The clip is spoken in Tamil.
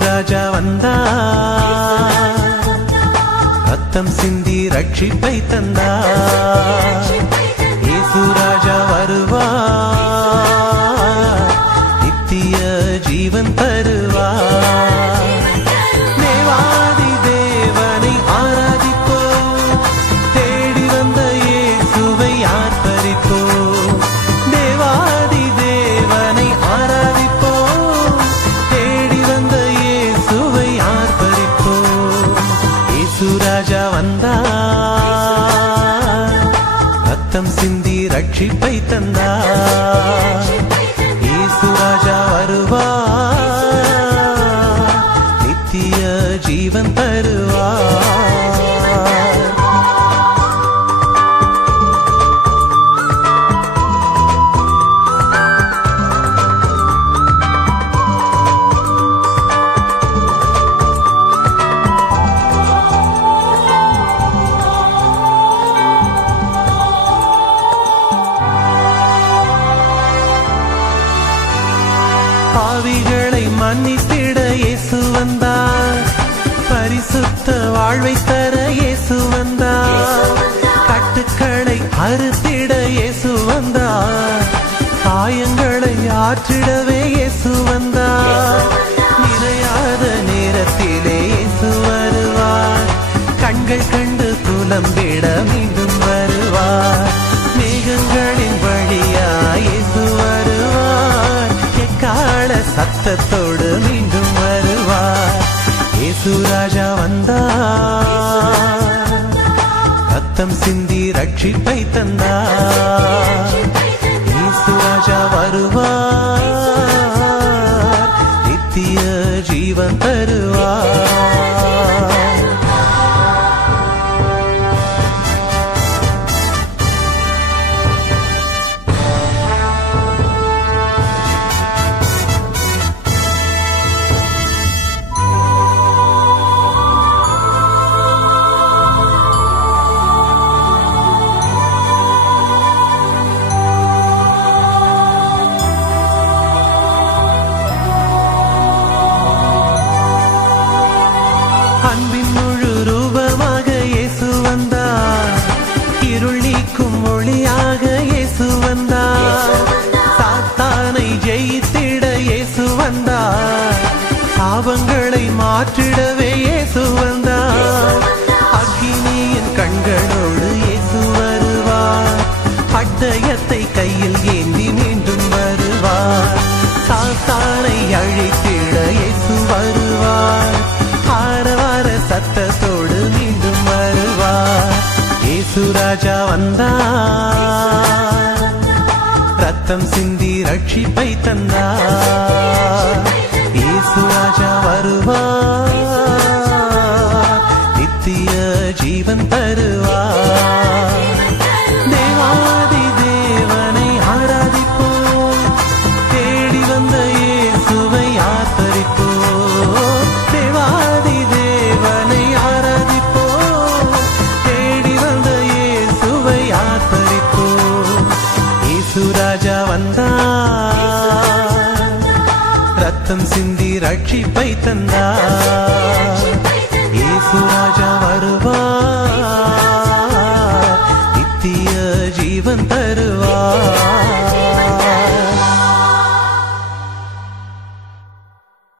ராஜா வந்தார், ரத்தம் சிந்தி ரட்சிப்பை தந்தார். இயேசு ராஜா வருவார், நித்திய ஜீவன் தருவார். தேவாதி தேவனை ஆராதிப்போம், தேடி வந்த இயேசுவை ஆர்ப்பரிப்போம். தேவாதி தேவனை ஆராதிப்போம், தேடி வந்த இயேசுவை ஆர்ப்பரிப்போம். இயேசு ராஜா வந்தார், ரத்தம் சிந்தி ரட்சிப்பை தந்தார். இயேசு ராஜா வருவார், நித்திய ஜீவன் தருவார். பாவிகளை மன்னித்திட இயேசு வந்தார், பரிசுத்த வாழ்வை தர இயேசு வந்தார். கட்டுக்களை அறுத்திட இயேசு வந்தார், காயங்களை ஆற்றிடவே இயேசு வந்தார். நிறையாத நேரத்திலே இயேசு வருவார், கண்கள் கண்டு புலம்பிட மீண்டும் வருவார். மேகங்களின் வழியாய் இயேசு வருவார், கால சத்தத்தோடு மீண்டும் வருவார். இயேசு ராஜா வந்தார், ரத்தம் சிந்தி ரட்சிப்பை தந்தார். இயேசு ராஜா வருவார், நித்திய ஜீவன் தருவார். அன்பின் முழு ரூபமாக இயேசு வந்தார், இருள் நீக்கும் ஒளியாக இயேசு வந்தார். சாத்தானை ஜெயித்திட இயேசு வந்தார், சாபங்களை மாற்றிடவே இயேசு வந்தார். அக்கினியின் கண்களோடு இயேசு வருவார், பட்டயத்தை கையில் ஏந்தி மீண்டும் வருவார். சாத்தானை அழித்திட இயேசு வருவார், ஆரவார சத்தத்தோடு மீண்டும் வருவார். இயேசு ராஜா வந்தார், ரத்தம் சிந்தி ரட்சிப்பை தந்தார். இயேசு ராஜா வருவார், நித்திய ஜீவன் தருவார். தேவாதி தேவனை ஆராதிப்போம், தேடி வந்த இயேசுவை ஆர்ப்பரிப்போம். தேவாதி தேவனை ஆராதிப்போம், தேடி வந்த இயேசுவை ஆர்ப்பரிப்போம். இயேசு ராஜா வந்தார், ரத்தம் சிந்தி ரட்சிப்பை தந்தார். இயேசு ராஜா வருவார், நித்திய ஜீவன் தரு